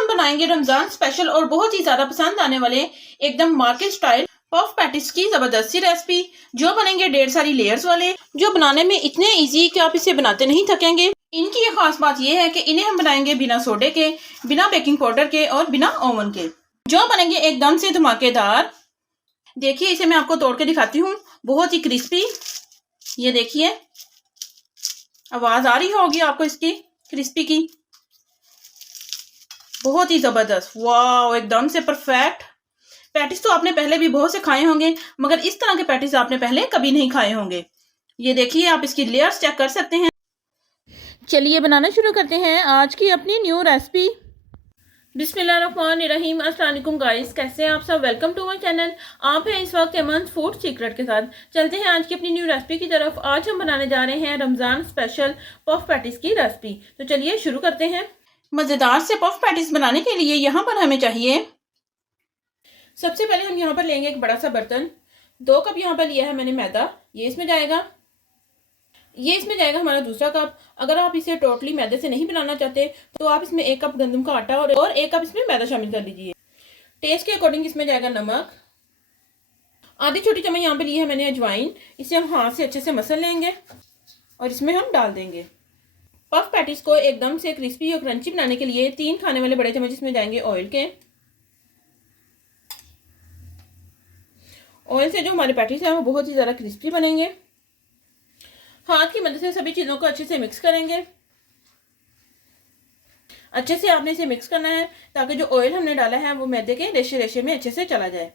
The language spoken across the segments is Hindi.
हम बनाएंगे रमजान स्पेशल और बहुत ही ज्यादा पसंद आने वाले एकदम मार्केट स्टाइल पफ पैटिस की जबरदस्ती रेसिपी, जो बनेंगे ढेर सारी लेयर्स वाले, जो बनाने में इतने इजी कि आप इसे बनाते नहीं थकेंगे। इनकी ये खास बात यह है कि इन्हें हम बनाएंगे बिना सोडे के, बिना बेकिंग पाउडर के और बिना ओवन के, जो बनेंगे एकदम से धमाकेदार। देखिए इसे मैं आपको तोड़ के दिखाती हूँ, बहुत ही क्रिस्पी। ये देखिए आवाज आ रही होगी आपको इसकी क्रिस्पी की, बहुत ही जबरदस्त। वाह, एकदम से परफेक्ट। पैटिस तो आपने पहले भी बहुत से खाए होंगे, मगर इस तरह के पैटिस आपने पहले कभी नहीं खाए होंगे। ये देखिए आप इसकी लेयर्स चेक कर सकते हैं। चलिए बनाना शुरू करते हैं आज की अपनी न्यू रेसिपी। बिस्मिल्लाहिर्रहमानिर्रहीम। अस्सलाम वालेकुम गाइस, कैसे हैं आप सब। Welcome to my channel. आप हैं इस वक्त एमन फूड सीक्रेट के साथ। चलते हैं आज की अपनी न्यू रेसिपी की तरफ। आज हम बनाने जा रहे हैं रमज़ान स्पेशल पफ पैटिस की रेसिपी। तो चलिए शुरू करते हैं। मज़ेदार से पफ पैटिस बनाने के लिए यहाँ पर हमें चाहिए, सबसे पहले हम यहाँ पर लेंगे एक बड़ा सा बर्तन। 2 कप यहाँ पर लिया है मैंने मैदा, ये इसमें जाएगा। ये इसमें जाएगा हमारा दूसरा कप। अगर आप इसे टोटली मैदे से नहीं बनाना चाहते तो आप इसमें 1 कप गंदम का आटा और 1 कप इसमें मैदा शामिल कर लीजिए। टेस्ट के अकॉर्डिंग इसमें जाएगा नमक। आधी छोटी चम्मच यहाँ पे ली है मैंने अजवाइन। इसे हम हाथ से अच्छे से मसल लेंगे और इसमें हम डाल देंगे। पफ पैटिस को एकदम से क्रिस्पी और क्रंची बनाने के लिए 3 खाने वाले बड़े चम्मच इसमें जाएंगे ऑयल के। ऑयल से जो हमारे पैटिस है वो बहुत ही ज़्यादा क्रिस्पी बनेंगे। हाथ की मदद से सभी चीज़ों को अच्छे से मिक्स करेंगे। अच्छे से आपने इसे मिक्स करना है ताकि जो ऑयल हमने डाला है वो मैदे के रेशे रेशे में अच्छे से चला जाए।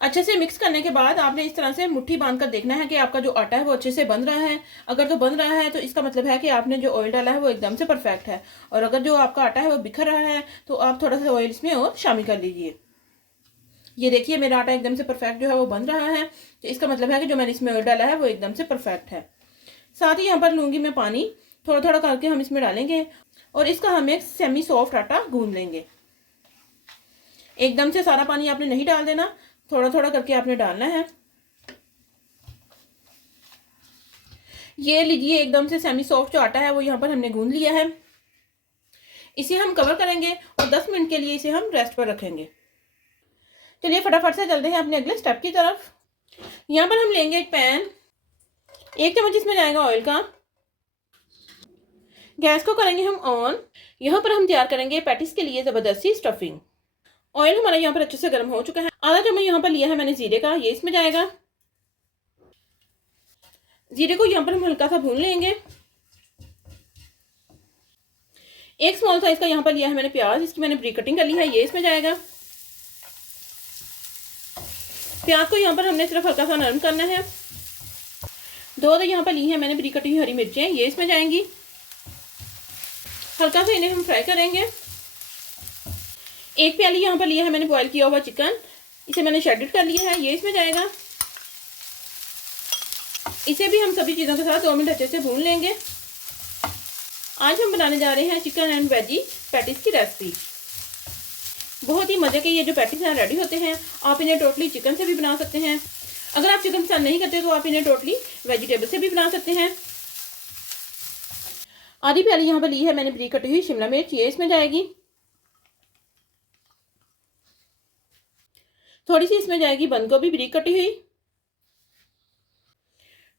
अच्छे से मिक्स करने के बाद आपने इस तरह से मुट्ठी बांध कर देखना है कि आपका जो आटा है वो अच्छे से बन रहा है। अगर तो बन रहा है तो इसका मतलब है कि आपने जो ऑयल डाला है वो एकदम से परफेक्ट है। और अगर जो आपका आटा है वो बिखर रहा है तो आप थोड़ा सा ऑयल इसमें और शामिल कर लीजिए। ये देखिए मेरा आटा एकदम से परफेक्ट जो है वो बन रहा है, तो इसका मतलब है कि जो मैंने इसमें ऑयल डाला है वो एकदम से परफेक्ट है। साथ ही यहाँ पर लूंगी मैं पानी, थोड़ा थोड़ा करके हम इसमें डालेंगे और इसका हम एक सेमी सॉफ्ट आटा गूंद लेंगे। एकदम से सारा पानी आपने नहीं डाल देना, थोड़ा थोड़ा करके आपने डालना है। ये लीजिए एकदम से सेमी सॉफ्ट जो आटा है वो यहाँ पर हमने गूंद लिया है। इसे हम कवर करेंगे और 10 मिनट के लिए इसे हम रेस्ट पर रखेंगे। चलिए फटाफट से चलते हैं अपने अगले स्टेप की तरफ। यहाँ पर हम लेंगे एक पैन, 1 चम्मच इसमें जाएगा ऑयल का। गैस को करेंगे हम ऑन। यहाँ पर हम तैयार करेंगे पैटिस के लिए जबरदस्ती स्टफिंग। ऑयल हमारा यहाँ पर अच्छे से गर्म हो चुका है। आधा चम्मच यहाँ पर लिया है मैंने जीरे का, ये इसमें जाएगा। जीरे को यहाँ पर हम हल्का सा भून लेंगे। 1 स्मॉल साइज का यहाँ पर लिया है मैंने प्याज, इसकी मैंने ब्रीक कटिंग कर ली है, ये इसमें जाएगा। प्याज को यहाँ पर हमने सिर्फ हल्का सा नरम करना है। 2 यहाँ पर ली है मैंने ब्रीक कटी हुई हरी मिर्चें, ये इसमें जाएंगी। हल्का सा इन्हें हम फ्राई करेंगे। 1 प्याली यहाँ पर लिया है मैंने बॉईल किया हुआ चिकन, इसे मैंने शेडेड कर लिया है, ये इसमें जाएगा। इसे भी हम सभी चीज़ों के साथ 2 मिनट अच्छे से भून लेंगे। आज हम बनाने जा रहे हैं चिकन एंड वेजी पैटिस की रेसिपी। बहुत ही मज़े के ये जो पैटिस हैं रेडी होते हैं। आप इन्हें टोटली चिकन से भी बना सकते हैं। अगर आप चिकन पसंद नहीं करते तो आप इन्हें टोटली वेजिटेबल से भी बना सकते हैं। आधी प्याली यहाँ पर ली है मैंने ब्रीक कटी हुई शिमला मिर्च, ये इसमें जाएगी। थोड़ी सी इसमें जाएगी बंद गोभी ब्रीक कटी हुई।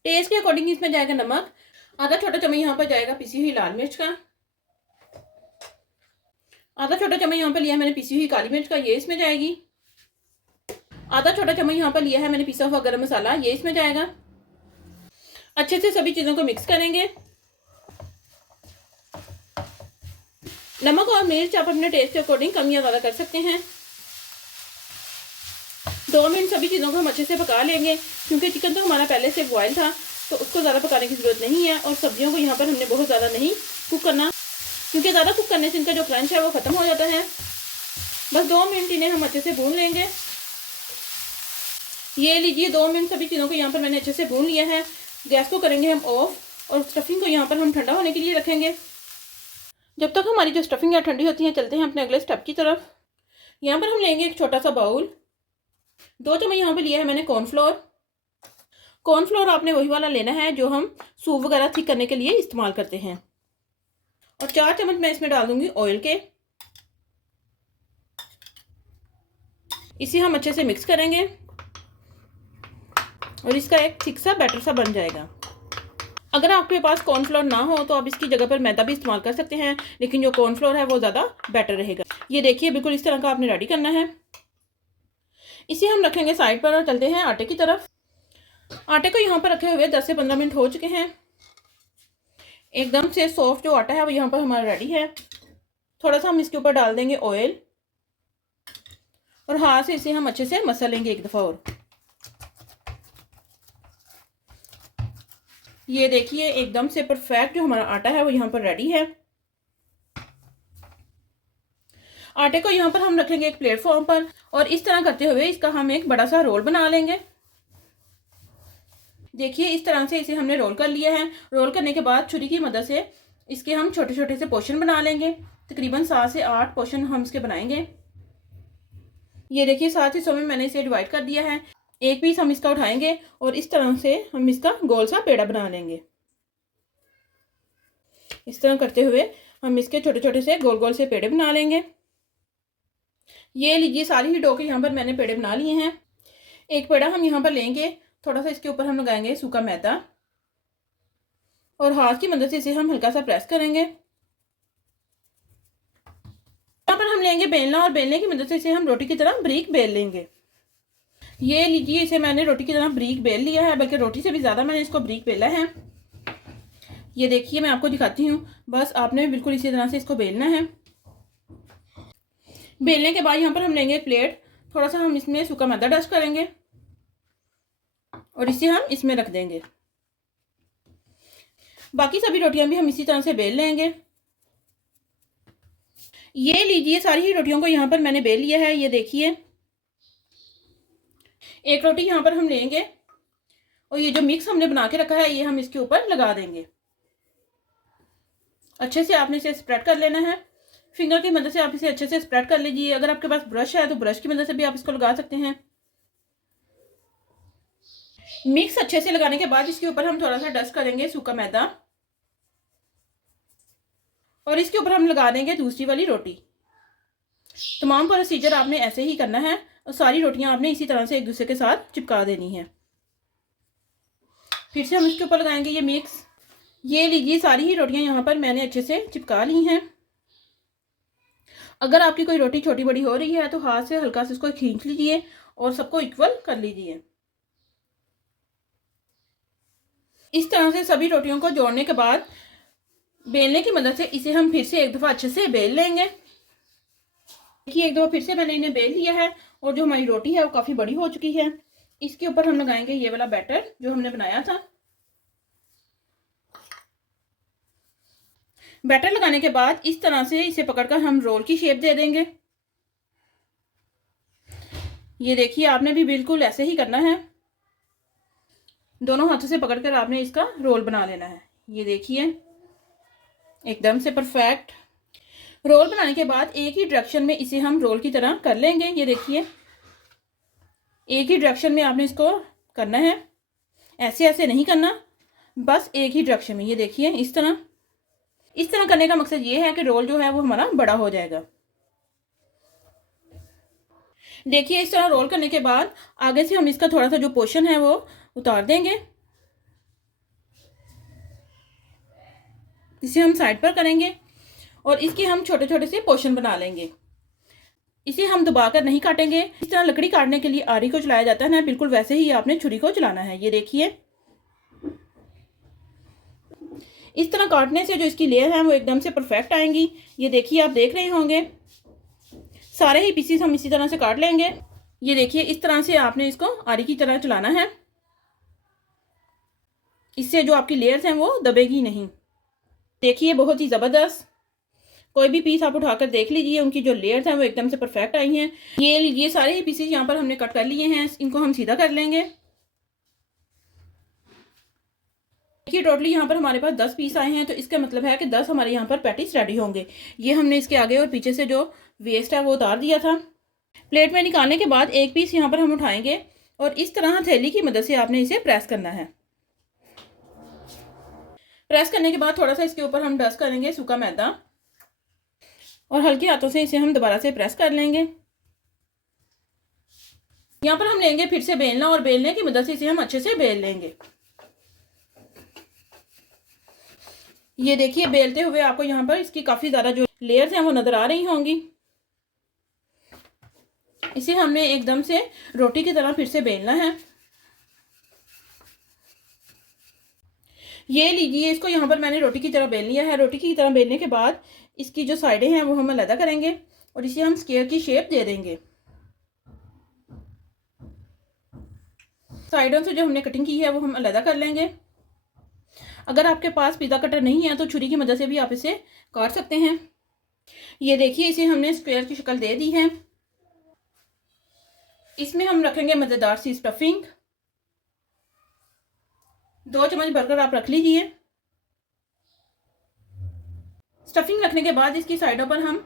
टेस्ट के अकॉर्डिंग इसमें जाएगा नमक। आधा छोटा चम्मच यहाँ पर जाएगा पिसी हुई लाल मिर्च का। आधा छोटा चम्मच यहाँ पर लिया है मैंने पिसी हुई काली मिर्च का, ये इसमें जाएगी। आधा छोटा चम्मच यहाँ पर लिया है मैंने पिसा हुआ गरम मसाला, ये इसमें जाएगा। अच्छे से सभी चीज़ों को मिक्स करेंगे। नमक और मिर्च आप अपने टेस्ट के अकॉर्डिंग कम या ज़्यादा कर सकते हैं। 2 मिनट सभी चीज़ों को हम अच्छे से पका लेंगे, क्योंकि चिकन तो हमारा पहले से बॉयल था तो उसको ज़्यादा पकाने की ज़रूरत नहीं है। और सब्जियों को यहाँ पर हमने बहुत ज़्यादा नहीं कुक करना, क्योंकि ज़्यादा कुक करने से इनका जो क्रंच है वो ख़त्म हो जाता है। बस 2 मिनट इन्हें हम अच्छे से भून लेंगे। ये लीजिए 2 मिनट सभी चीज़ों को यहाँ पर मैंने अच्छे से भून लिया है। गैस को करेंगे हम ऑफ और स्टफिंग को यहाँ पर हम ठंडा होने के लिए रखेंगे। जब तक हमारी जो स्टफिंग है ठंडी होती है, चलते हैं अपने अगले स्टेप की तरफ। यहाँ पर हम लेंगे एक छोटा सा बाउल। 2 चम्मच यहाँ पर लिया है मैंने कॉर्नफ्लोर। कॉर्नफ्लोर आपने वही वाला लेना है जो हम सूप वगैरह थिक करने के लिए इस्तेमाल करते हैं। और 4 चम्मच मैं इसमें डाल दूंगी ऑयल के। इसे हम अच्छे से मिक्स करेंगे और इसका एक थिक सा बैटर सा बन जाएगा। अगर आपके पास कॉर्नफ्लोर ना हो तो आप इसकी जगह पर मैदा भी इस्तेमाल कर सकते हैं, लेकिन जो कॉर्नफ्लोर है वो ज़्यादा बेटर रहेगा। ये देखिए बिल्कुल इस तरह का आपने रेडी करना है। इसे हम रखेंगे साइड पर और चलते हैं आटे की तरफ। आटे को यहाँ पर रखे हुए 10 से 15 मिनट हो चुके हैं। एकदम से सॉफ्ट जो आटा है वो यहाँ पर हमारा रेडी है। थोड़ा सा हम इसके ऊपर डाल देंगे ऑयल और हाथ से इसे हम अच्छे से मसल लेंगे एक दफ़ा और। ये देखिए एकदम से परफेक्ट जो हमारा आटा है वो यहाँ पर रेडी है। आटे को यहाँ पर हम रखेंगे एक प्लेटफॉर्म पर और इस तरह करते हुए इसका हम एक बड़ा सा रोल बना लेंगे। देखिए इस तरह से इसे हमने रोल कर लिया है। रोल करने के बाद छुरी की मदद से इसके हम छोटे छोटे से पोर्शन बना लेंगे। तकरीबन 7 से 8 पोर्शन हम इसके बनाएंगे। ये देखिए 7 हिस्सों में मैंने इसे डिवाइड कर दिया है। एक पीस हम इसका उठाएंगे और इस तरह से हम इसका गोल सा पेड़ा बना लेंगे। इस तरह करते हुए हम इसके छोटे छोटे से गोल गोल से पेड़े बना लेंगे। ये लीजिए सारी ही डो के यहाँ पर मैंने पेड़े बना लिए हैं। एक पेड़ा हम यहाँ पर लेंगे, थोड़ा सा इसके ऊपर हम लगाएंगे सूखा मैदा और हाथ की मदद से इसे हम हल्का सा प्रेस करेंगे। यहाँ पर हम लेंगे बेलना और बेलने की मदद से इसे हम रोटी की तरह बारीक बेल लेंगे। ये लीजिए इसे मैंने रोटी की तरह बारीक बेल लिया है, बल्कि रोटी से भी ज़्यादा मैंने इसको बारीक बेला है। ये देखिए मैं आपको दिखाती हूँ, बस आपने बिल्कुल इसी तरह से इसको बेलना है। बेलने के बाद यहाँ पर हम लेंगे एक प्लेट, थोड़ा सा हम इसमें सूखा मैदा डस्ट करेंगे और इसे हम इसमें रख देंगे। बाकी सभी रोटियां भी हम इसी तरह से बेल लेंगे। ये लीजिए सारी ही रोटियों को यहाँ पर मैंने बेल लिया है। ये देखिए एक रोटी यहाँ पर हम लेंगे और ये जो मिक्स हमने बना के रखा है ये हम इसके ऊपर लगा देंगे। अच्छे से आपने इसे स्प्रेड कर लेना है। फिंगर की मदद से आप इसे अच्छे से स्प्रेड कर लीजिए। अगर आपके पास ब्रश है तो ब्रश की मदद से भी आप इसको लगा सकते हैं। मिक्स अच्छे से लगाने के बाद इसके ऊपर हम थोड़ा सा डस्ट करेंगे सूखा मैदा और इसके ऊपर हम लगा देंगे दूसरी वाली रोटी। तमाम प्रोसीजर आपने ऐसे ही करना है और सारी रोटियां आपने इसी तरह से एक दूसरे के साथ चिपका देनी है। फिर से हम इसके ऊपर लगाएंगे ये मिक्स। ये लीजिए सारी ही रोटियां यहाँ पर मैंने अच्छे से चिपका ली हैं। अगर आपकी कोई रोटी छोटी बड़ी हो रही है तो हाथ से हल्का से इसको खींच लीजिए और सबको इक्वल कर लीजिए। इस तरह से सभी रोटियों को जोड़ने के बाद बेलने की मदद से इसे हम फिर से एक दफ़ा अच्छे से बेल लेंगे। देखिए एक दफ़ा फिर से मैंने इन्हें बेल लिया है और जो हमारी रोटी है वो काफ़ी बड़ी हो चुकी है। इसके ऊपर हम लगाएंगे ये वाला बैटर जो हमने बनाया था। बैटर लगाने के बाद इस तरह से इसे पकड़कर हम रोल की शेप दे देंगे। ये देखिए आपने भी बिल्कुल ऐसे ही करना है। दोनों हाथों से पकड़कर आपने इसका रोल बना लेना है। ये देखिए एकदम से परफेक्ट। रोल बनाने के बाद एक ही डायरेक्शन में इसे हम रोल की तरह कर लेंगे। ये देखिए एक ही डायरेक्शन में आपने इसको करना है, ऐसे ऐसे नहीं करना, बस एक ही डायरेक्शन में। ये देखिए इस तरह करने का मकसद ये है कि रोल जो है वो हमारा बड़ा हो जाएगा। देखिए इस तरह रोल करने के बाद आगे से हम इसका थोड़ा सा जो पोर्शन है वो उतार देंगे। इसे हम साइड पर करेंगे और इसके हम छोटे छोटे से पोर्शन बना लेंगे। इसे हम दबाकर नहीं काटेंगे। इस तरह लकड़ी काटने के लिए आरी को चलाया जाता है ना, बिल्कुल वैसे ही आपने छुरी को चलाना है। ये देखिए इस तरह काटने से जो इसकी लेयर है वो एकदम से परफेक्ट आएंगी। ये देखिए आप देख रहे होंगे सारे ही पीसेस हम इसी तरह से काट लेंगे। ये देखिए इस तरह से आपने इसको आरी की तरह चलाना है, इससे जो आपकी लेयर्स हैं वो दबेगी नहीं। देखिए बहुत ही ज़बरदस्त। कोई भी पीस आप उठाकर देख लीजिए, उनकी जो लेयर्स हैं वो एकदम से परफेक्ट आई हैं। ये लीजिए सारे ही पीसेस यहाँ पर हमने कट कर लिए हैं, इनको हम सीधा कर लेंगे। देखिए टोटली यहाँ पर हमारे पास 10 पीस आए हैं, तो इसका मतलब है कि 10 हमारे यहाँ पर पैटीज रेडी होंगे। ये हमने इसके आगे और पीछे से जो वेस्ट है वो उतार दिया था। प्लेट में निकालने के बाद एक पीस यहाँ पर हम उठाएंगे और इस तरह हथेली की मदद से आपने इसे प्रेस करना है। प्रेस करने के बाद थोड़ा सा इसके ऊपर हम डस्ट करेंगे सूखा मैदा और हल्के हाथों से इसे हम दोबारा से प्रेस कर लेंगे। यहाँ पर हम लेंगे फिर से बेलना और बेलने की मदद से इसे हम अच्छे से बेल लेंगे। ये देखिए बेलते हुए आपको यहाँ पर इसकी काफ़ी ज़्यादा जो लेयर्स हैं वो नज़र आ रही होंगी। इसे हमने एकदम से रोटी की तरह फिर से बेलना है। ये लीजिए, इसको यहाँ पर मैंने रोटी की तरह बेल लिया है। रोटी की तरह बेलने के बाद इसकी जो साइडें हैं वो हम अलग करेंगे और इसे हम स्क्वायर की शेप दे देंगे। साइडों से जो हमने कटिंग की है वो हम अलग कर लेंगे। अगर आपके पास पिज़्ज़ा कटर नहीं है तो छुरी की मदद से भी आप इसे काट सकते हैं। ये देखिए, इसे हमने स्क्वायर की शक्ल दे दी है। इसमें हम रखेंगे मज़ेदार सी स्टफिंग। 2 चम्मच भरकर आप रख लीजिए। स्टफिंग रखने के बाद इसकी साइडों पर हम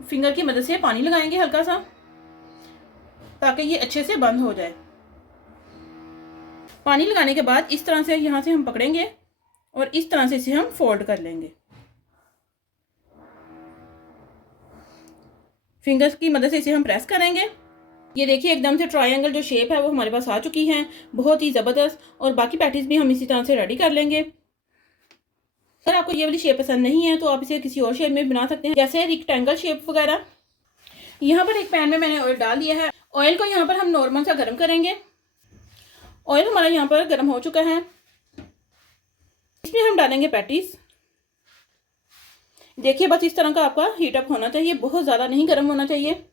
फिंगर की मदद से पानी लगाएंगे हल्का सा, ताकि ये अच्छे से बंद हो जाए। पानी लगाने के बाद इस तरह से यहाँ से हम पकड़ेंगे और इस तरह से इसे हम फोल्ड कर लेंगे। फिंगर्स की मदद से इसे हम प्रेस करेंगे। ये देखिए, एकदम से ट्रायंगल जो शेप है वो हमारे पास आ चुकी है, बहुत ही ज़बरदस्त। और बाकी पैटीज भी हम इसी तरह से रेडी कर लेंगे। अगर आपको ये वाली शेप पसंद नहीं है तो आप इसे किसी और शेप में बना सकते हैं, जैसे रेक्टेंगल शेप वगैरह। यहाँ पर एक पैन में मैंने ऑयल डाल दिया है। ऑयल को यहाँ पर हम नॉर्मल सा गर्म करेंगे। ऑयल हमारा यहाँ पर गर्म हो चुका है। इसमें हम डालेंगे पैटीज। देखिए, बस इस तरह का आपका हीट अप होना चाहिए, बहुत ज़्यादा नहीं गर्म होना चाहिए।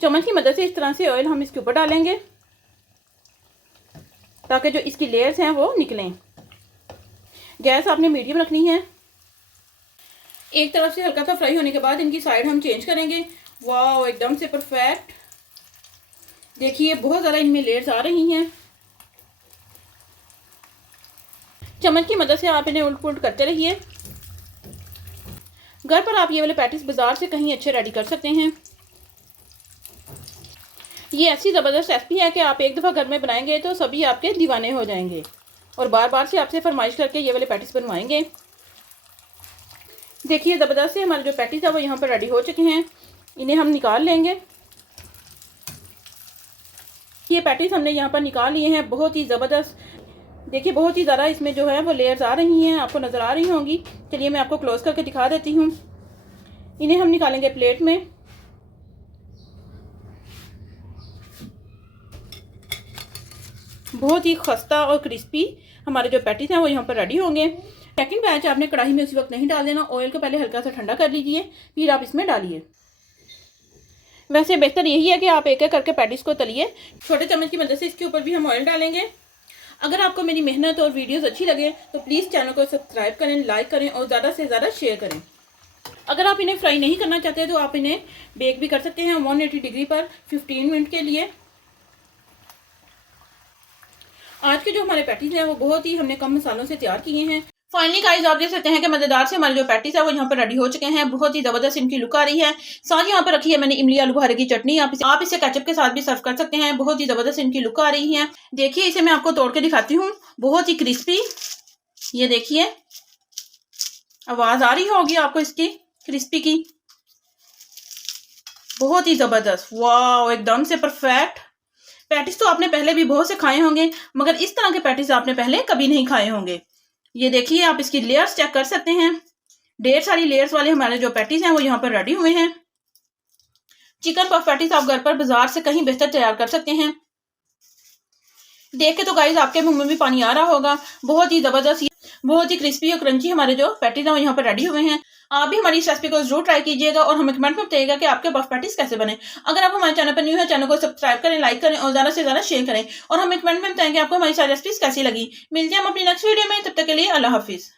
चम्मच की मदद से इस तरह से ऑयल हम इसके ऊपर डालेंगे, ताकि जो इसकी लेयर्स हैं वो निकलें। गैस आपने मीडियम रखनी है। एक तरफ से हल्का सा फ्राई होने के बाद इनकी साइड हम चेंज करेंगे। वाह, एकदम से परफेक्ट। देखिए, बहुत ज़्यादा इनमें लेयर्स आ रही हैं। चम्मच की मदद से आप इन्हें उल्ट पुल्ट करते रहिए। घर पर आप ये वाले पैटीज बाजार से कहीं अच्छे रेडी कर सकते हैं। ये ऐसी ज़बरदस्त रेसिपी है कि आप एक दफ़ा घर में बनाएंगे तो सभी आपके दीवाने हो जाएंगे और बार बार से आपसे फरमाइश करके ये वाले पैटीज बनवाएंगे। देखिए, ज़बरदस्त से हमारे जो पैटीज है वो यहाँ पर रेडी हो चुके हैं। इन्हें हम निकाल लेंगे। ये पैटीज हमने यहाँ पर निकाल लिए हैं, बहुत ही ज़बरदस्त। देखिए, बहुत ही ज़्यादा इसमें जो है वो लेयर्स आ रही हैं, आपको नज़र आ रही होंगी। चलिए मैं आपको क्लोज करके दिखा देती हूँ। इन्हें हम निकालेंगे प्लेट में। बहुत ही खस्ता और क्रिस्पी हमारे जो पैटीज हैं वो यहाँ पर रेडी होंगे। सेकंड बैच आपने कढ़ाई में उसी वक्त नहीं डाल देना। ऑयल को पहले हल्का सा ठंडा कर लीजिए, फिर आप इसमें डालिए। वैसे बेहतर यही है कि आप एक एक करके पैटीज को तलिए। छोटे चम्मच की मदद से इसके ऊपर भी हम ऑयल डालेंगे। अगर आपको मेरी मेहनत और वीडियोस अच्छी लगे तो प्लीज़ चैनल को सब्सक्राइब करें, लाइक करें और ज़्यादा से ज़्यादा शेयर करें। अगर आप इन्हें फ्राई नहीं करना चाहते तो आप इन्हें बेक भी कर सकते हैं 180 डिग्री पर 15 मिनट के लिए। आज के जो हमारे पैटीज हैं वो बहुत ही हमने कम मसालों से तैयार किए हैं। फाइनली गाइस, आप देख सकते हैं कि मजेदार से हमारे जो पैटीज है वो यहाँ पर रेडी हो चुके हैं। बहुत ही जबरदस्त इनकी लुक आ रही है। साथ यहाँ पर रखी है मैंने इमली आलू बुखारे की चटनी। आप इसे केचप के साथ भी सर्व कर सकते हैं। बहुत ही जबरदस्त इनकी लुक आ रही है। देखिए, इसे मैं आपको तोड़ के दिखाती हूँ। बहुत ही क्रिस्पी, ये देखिए, आवाज आ रही होगी आपको इसकी क्रिस्पी की। बहुत ही जबरदस्त, वाह, एकदम से परफेक्ट। पैटीज तो आपने पहले भी बहुत से खाए होंगे, मगर इस तरह के पैटीज आपने पहले कभी नहीं खाए होंगे। ये देखिए, आप इसकी लेयर्स चेक कर सकते हैं। ढेर सारी लेयर्स वाले हमारे जो पैटीज हैं वो यहाँ पर रेडी हुए हैं। चिकन पफ पैटीज आप घर पर बाजार से कहीं बेहतर तैयार कर सकते हैं। देख के तो गाइस आपके मुंह में भी पानी आ रहा होगा। बहुत ही जबरदस्त, बहुत ही क्रिस्पी और क्रंची हमारे जो पैटीज हैं वो यहाँ पर रेडी हुए हैं। आप भी हमारी इस रेसिपी को जरूर ट्राई कीजिएगा और हमें कमेंट में बताइएगा कि आपके पफ पैटीज कैसे बने। अगर आप हमारे चैनल पर न्यू है, चैनल को सब्सक्राइब करें, लाइक करें और ज़्यादा से ज़्यादा शेयर करें और हमें कमेंट में बताएं कि आपको हमारी सारी रेसिपीज कैसी लगी। मिलते हैं हम अपनी नेक्स्ट वीडियो में, तब तक के लिए अल्लाह हाफिज़।